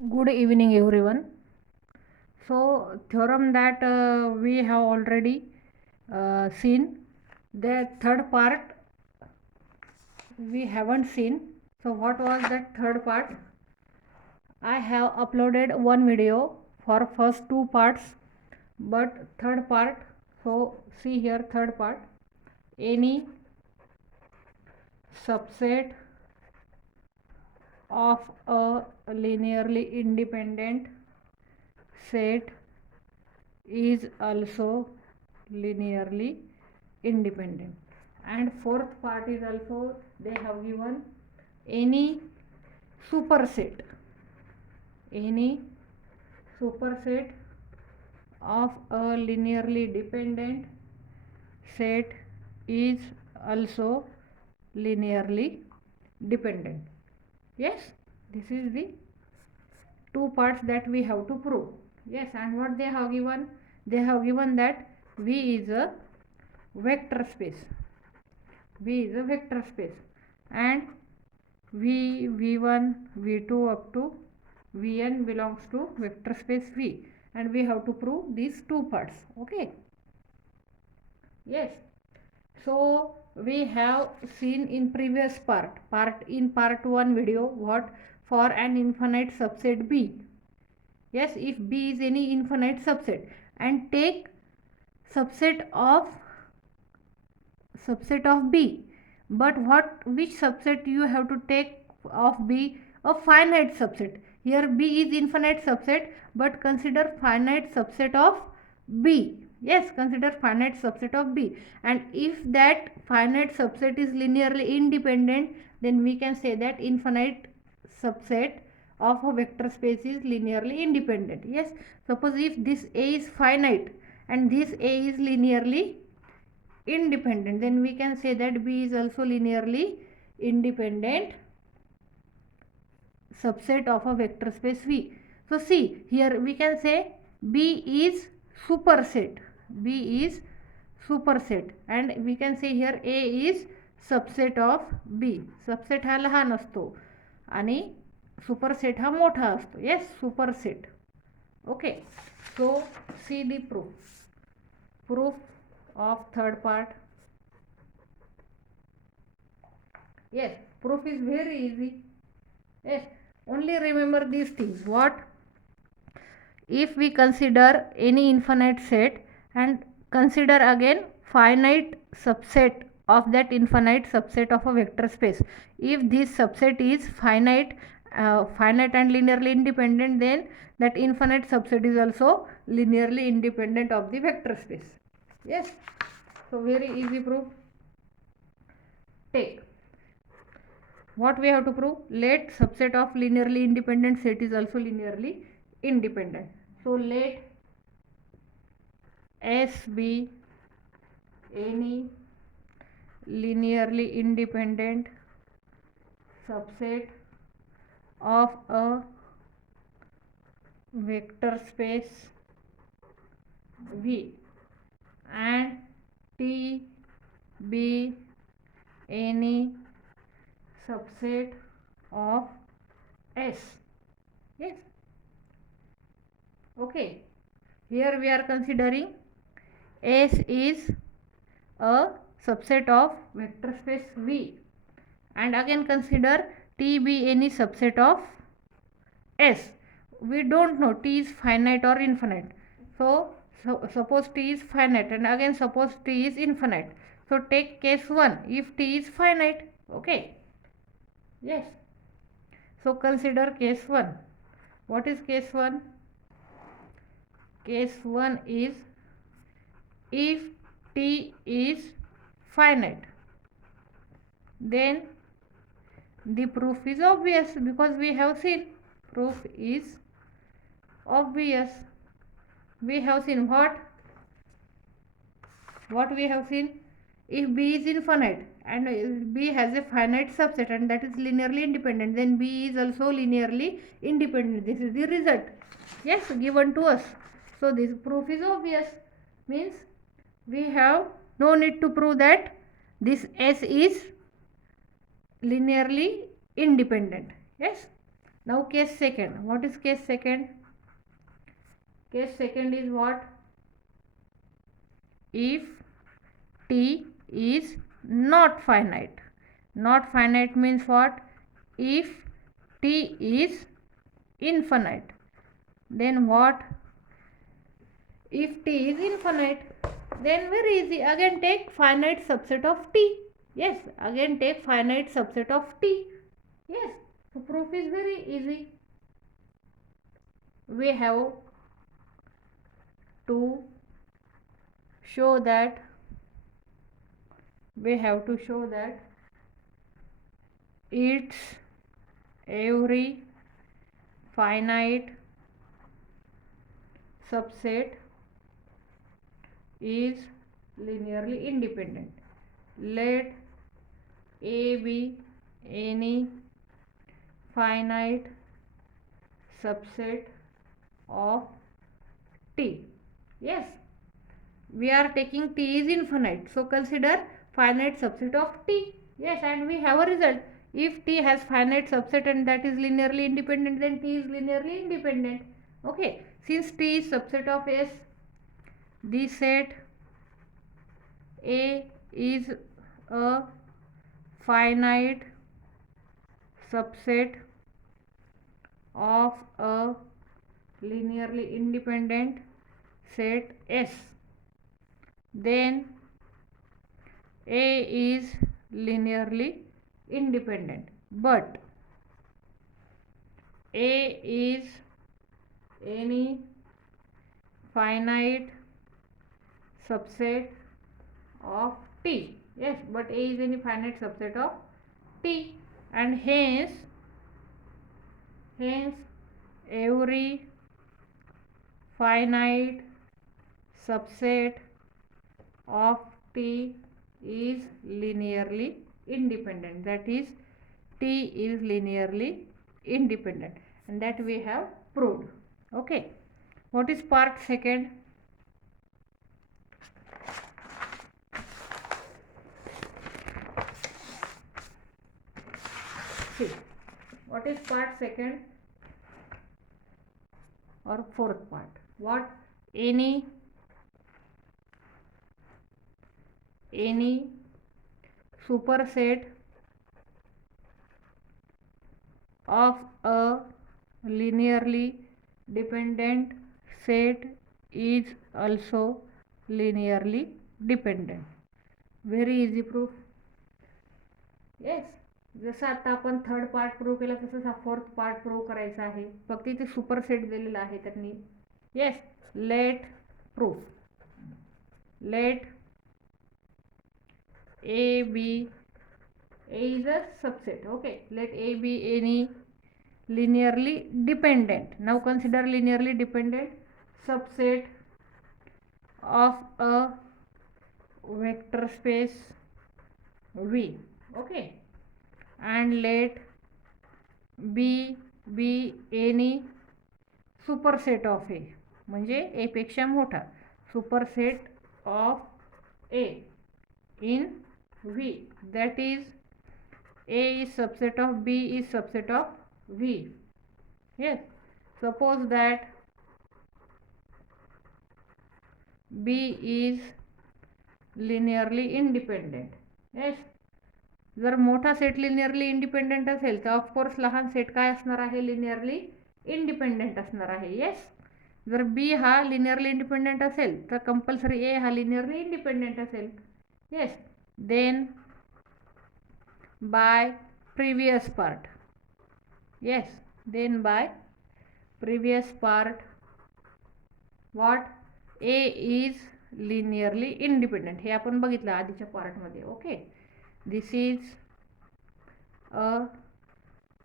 Good evening, everyone. So, theorem that we have already seen, the third part we haven't seen. So, what was that third part? I have uploaded one video for first two parts, but third part. So, see here, third part. Any subset of a linearly independent set is also linearly independent. And fourth part is also they have given any superset superset of a linearly dependent set is also linearly dependent. Yes, this is the two parts that we have to prove. Yes, and what they have given? They have given that V is a vector space. V is a vector space, and V1, V2 up to Vn belongs to vector space V, and we have to prove these two parts. Okay. Yes. So we have seen in previous part in part 1 video what for an infinite subset B. Yes, if B is any infinite subset, and take subset of B, but which subset you have to take of B? A finite subset. Here B is infinite subset, but consider finite subset of B. Yes, consider finite subset of B, and if that finite subset is linearly independent, then we can say that infinite subset of a vector space is linearly independent. Yes, suppose if this A is finite and this A is linearly independent, then we can say that B is also linearly independent subset of a vector space V. So see here we can say B is superset. B is superset, and we can say here A is subset of B. Subset हा लहान असतो आणि superset हा मोठा असतो. Yes, superset. Okay, so see the proof of third part. Yes, proof is very easy. Yes, only remember these things. What? If we consider any infinite set and consider again finite subset of that infinite subset of a vector space, if this subset is finite and linearly independent, then that infinite subset is also linearly independent of the vector space. Yes, so very easy proof. Take what we have to prove? Let subset of linearly independent set is also linearly independent. So let S be any linearly independent subset of a vector space V, and T be any subset of S. Yes. Okay. Here we are considering S is a subset of vector space V, and again consider T be any subset of S. We don't know T is finite or infinite. So suppose T is finite, and again suppose T is infinite. So take case 1 if T is finite. Okay. Yes. So consider case 1. What is case 1? Case 1 is if T is finite, then the proof is obvious because we have seen proof is obvious. We have seen what we have seen. If B is infinite and B has a finite subset and that is linearly independent, then B is also linearly independent. This is the result. Yes, given to us. So this proof is obvious, means we have no need to prove that this S is linearly independent. Yes, Now case second. What is case second? Case second is what? If t is not finite. Not finite means what? If t is infinite. Then what? If t is infinite, then very easy. Again take finite subset of t. Yes, again take finite subset of t. Yes, so proof is very easy. We have to show that it's every finite subset is linearly independent. Let A be any finite subset of t. Yes, we are taking t is infinite, so consider finite subset of t. Yes, and we have a result. If t has finite subset and that is linearly independent, then t is linearly independent. Okay, since t is subset of S, the set A is a finite subset of a linearly independent set S, then A is linearly independent, but A is any finite subset of t. Yes, but A is any finite subset of t, and hence every finite subset of t is linearly independent. That is, t is linearly independent, and that we have proved. Okay, what is part second? See, what is part second or fourth part? What? Any superset of a linearly dependent set is also linearly dependent. Very easy proof. Yes, जसं आता आपण third part prove केला तसंच हा fourth part prove करायचा आहे. फक्त इथे सुपरसेट दिलेला आहे त्यांनी. Yes, let proof. Let A be, A is a subset. Okay, let A be any linearly dependent. Now consider linearly dependent subset of a vector space V. Okay, and let B be any superset of A, म्हणजे A पेक्षा मोठा superset of A in V, that is A is subset of B is subset of V. Yes, suppose that B is linearly independent. Yes, जर मोठा set linearly independent असेल तर of course लहान set काय असणार आहे? लिनियरली इंडिपेंडेंट असणार आहे. येस, जर बी हा लिनियरली इंडिपेंडेंट असेल तर कंपल्सरी ए हा लिनियरली इंडिपेंडेंट असेल. Yes, then by previous part. Yes, then by previous part what? A is linearly independent. हे आपण बघितलं आधीच्या पार्टमध्ये. Okay, this is a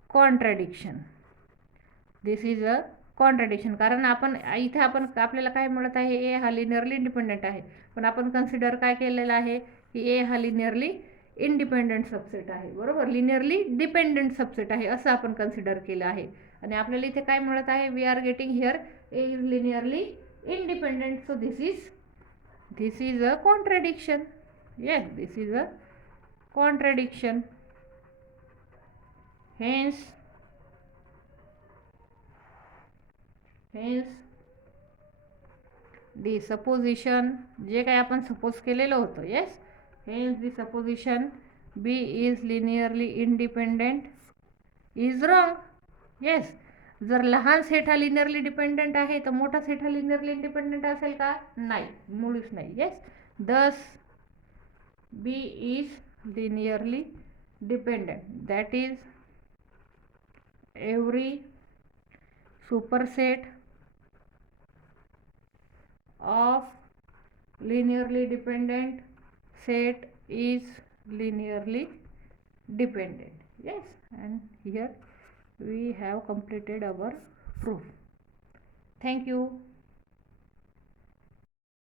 contradiction. This is a contradiction, कारण आपण इथे आपल्याला काय मिळत आहे? ए हा लिनियरली इंडिपेंडेंट आहे, पण आपण कन्सिडर काय केलेलं आहे की ए हा लिनियरली इंडिपेंडेंट सबसेट आहे. बरोबर, लिनियरली डिपेंडेंट सबसेट आहे असं आपण कन्सिडर केलं आहे. आणि आपल्याला इथे काय मिळत आहे? We are getting here A is linearly independent. So this is a contradiction. Yes, this is a contradiction. Hence hence the supposition, जे काही आपण सपोज केलेलं होतं, yes, hence the supposition B is linearly independent is wrong. Yes, जर लहान set हा linearly dependent आहे तर मोठा सेट हा लिनियरली इंडिपेंडेंट असेल का? नाही, मुळीच नाही. Yes, this B is linearly dependent, that is every superset of linearly dependent set is linearly dependent. Yes, and here we have completed our proof. Thank you.